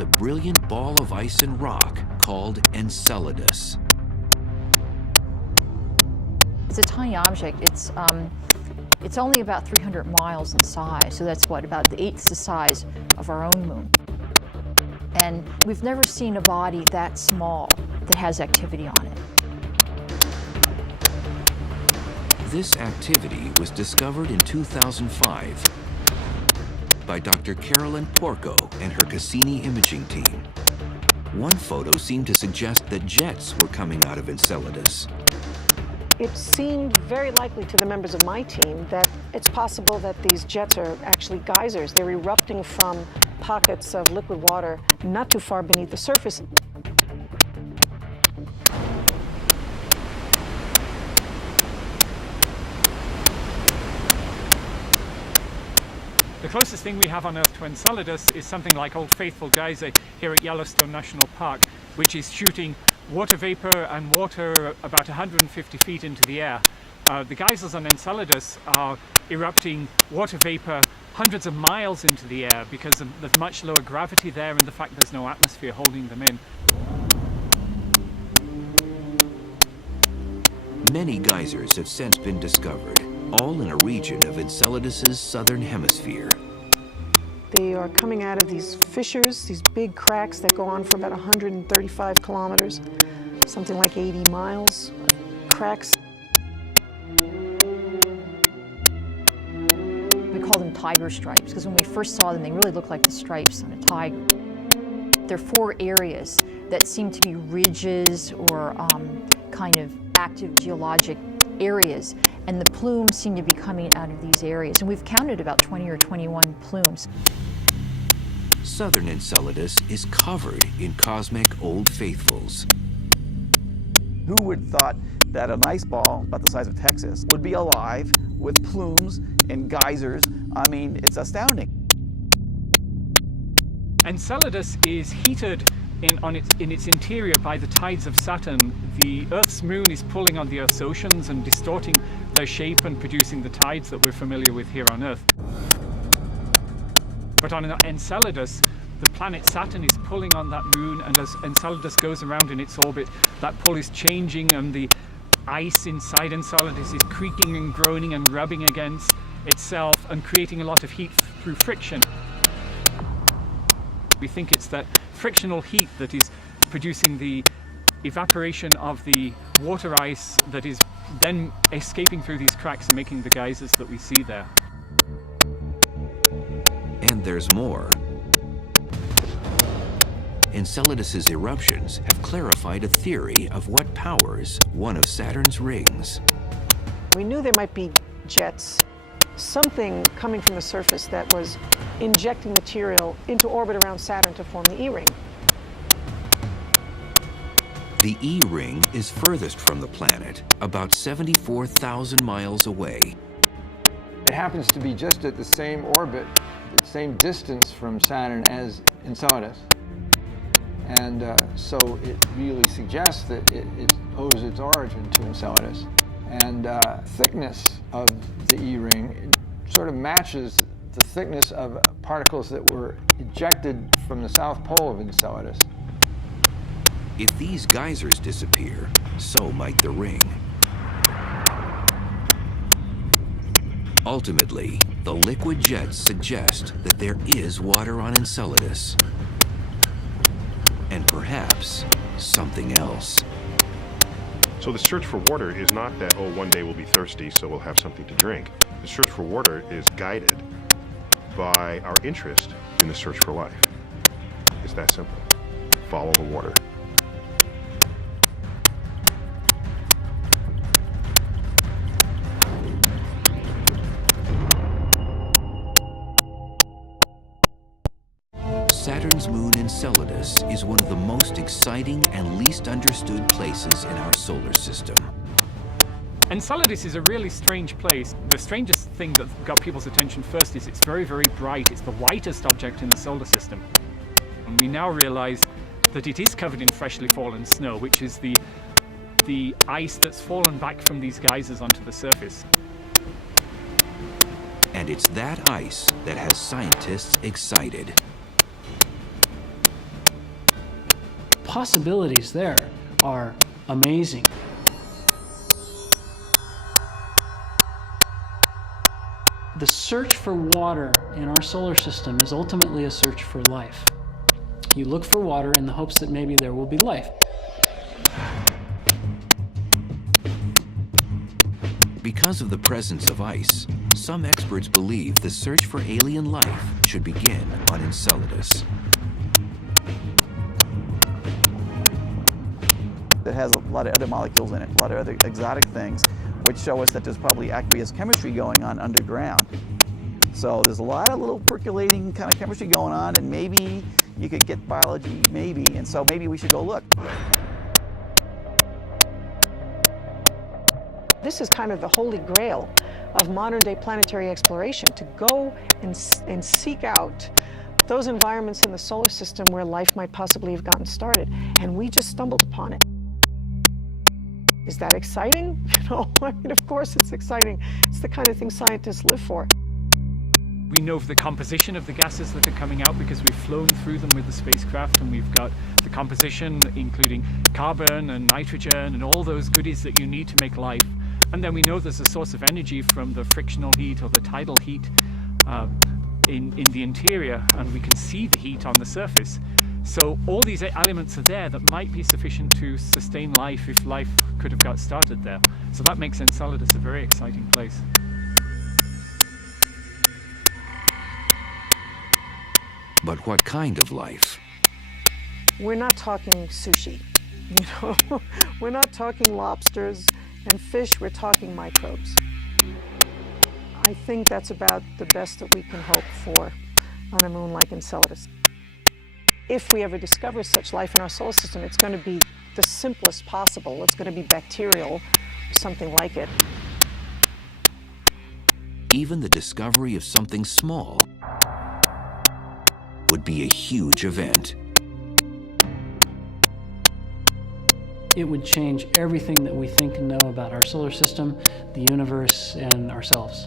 a brilliant ball of ice and rock called Enceladus. It's a tiny object. It's only about 300 miles in size, so that's what, about the eighth the size of our own moon. And we've never seen a body that small that has activity on it. This activity was discovered in 2005 by Dr. Carolyn Porco and her Cassini imaging team. One photo seemed to suggest that jets were coming out of Enceladus. It seemed very likely to the members of my team that it's possible that these jets are actually geysers. They're erupting from pockets of liquid water not too far beneath the surface. The closest thing we have on Earth to Enceladus is something like Old Faithful Geyser here at Yellowstone National Park, which is shooting water vapor and water about 150 feet into the air. The geysers on Enceladus are erupting water vapor hundreds of miles into the air because of the much lower gravity there and the fact there's no atmosphere holding them in. Many geysers have since been discovered, all in a region of Enceladus's southern hemisphere. They are coming out of these fissures, these big cracks that go on for about 135 kilometers, something like 80 miles. Cracks. We call them tiger stripes because when we first saw them, they really looked like the stripes on a tiger. There are four areas that seem to be ridges or kind of active geologic areas, and the plumes seem to be coming out of these areas. And we've counted about 20 or 21 plumes. Southern Enceladus is covered in cosmic Old Faithfuls. Who would have thought that an ice ball about the size of Texas would be alive with plumes and geysers? I mean, it's astounding. Enceladus is heated in its interior by the tides of Saturn. The Earth's moon is pulling on the Earth's oceans and distorting their shape and producing the tides that we're familiar with here on Earth. But on Enceladus, the planet Saturn is pulling on that moon, and as Enceladus goes around in its orbit, that pull is changing and the ice inside Enceladus is creaking and groaning and rubbing against itself and creating a lot of heat through friction. We think it's that frictional heat that is producing the evaporation of the water ice that is then escaping through these cracks and making the geysers that we see there. And there's more. Enceladus's eruptions have clarified a theory of what powers one of Saturn's rings. We knew there might be jets, something coming from the surface that was injecting material into orbit around Saturn to form the E-ring. The E-ring is furthest from the planet, about 74,000 miles away. It happens to be just at the same orbit, the same distance from Saturn as Enceladus. And so it really suggests that it owes its origin to Enceladus. And thickness of the E-ring sort of matches the thickness of particles that were ejected from the south pole of Enceladus. If these geysers disappear, so might the ring. Ultimately, the liquid jets suggest that there is water on Enceladus. And perhaps something else. So the search for water is not that, oh, one day we'll be thirsty, so we'll have something to drink. The search for water is guided by our interest in the search for life. It's that simple. Follow the water. Saturn's moon Enceladus is one of the most exciting and least understood places in our solar system. Enceladus is a really strange place. The strangest thing that got people's attention first is it's very, very bright. It's the whitest object in the solar system. And we now realize that it is covered in freshly fallen snow, which is the ice that's fallen back from these geysers onto the surface. And it's that ice that has scientists excited. possibilities there are amazing. The search for water in our solar system is ultimately a search for life. You look for water in the hopes that maybe there will be life. Because of the presence of ice, some experts believe the search for alien life should begin on Enceladus. It has a lot of other molecules in it, a lot of other exotic things, which show us that there's probably aqueous chemistry going on underground. So there's a lot of little percolating kind of chemistry going on, and maybe you could get biology, maybe, and so maybe we should go look. This is kind of the holy grail of modern-day planetary exploration, to go and seek out those environments in the solar system where life might possibly have gotten started, and we just stumbled upon it. Is that exciting? You know, I mean, of course it's exciting. It's the kind of thing scientists live for. We know the composition of the gases that are coming out because we've flown through them with the spacecraft, and we've got the composition including carbon and nitrogen and all those goodies that you need to make life. And then we know there's a source of energy from the frictional heat or the tidal heat in the interior, and we can see the heat on the surface. So all these elements are there that might be sufficient to sustain life if life could have got started there. So that makes Enceladus a very exciting place. But what kind of life? We're not talking sushi, you know. We're not talking lobsters and fish, we're talking microbes. I think that's about the best that we can hope for on a moon like Enceladus. If we ever discover such life in our solar system, it's going to be the simplest possible. It's going to be bacterial, or something like it. Even the discovery of something small would be a huge event. It would change everything that we think and know about our solar system, the universe, and ourselves.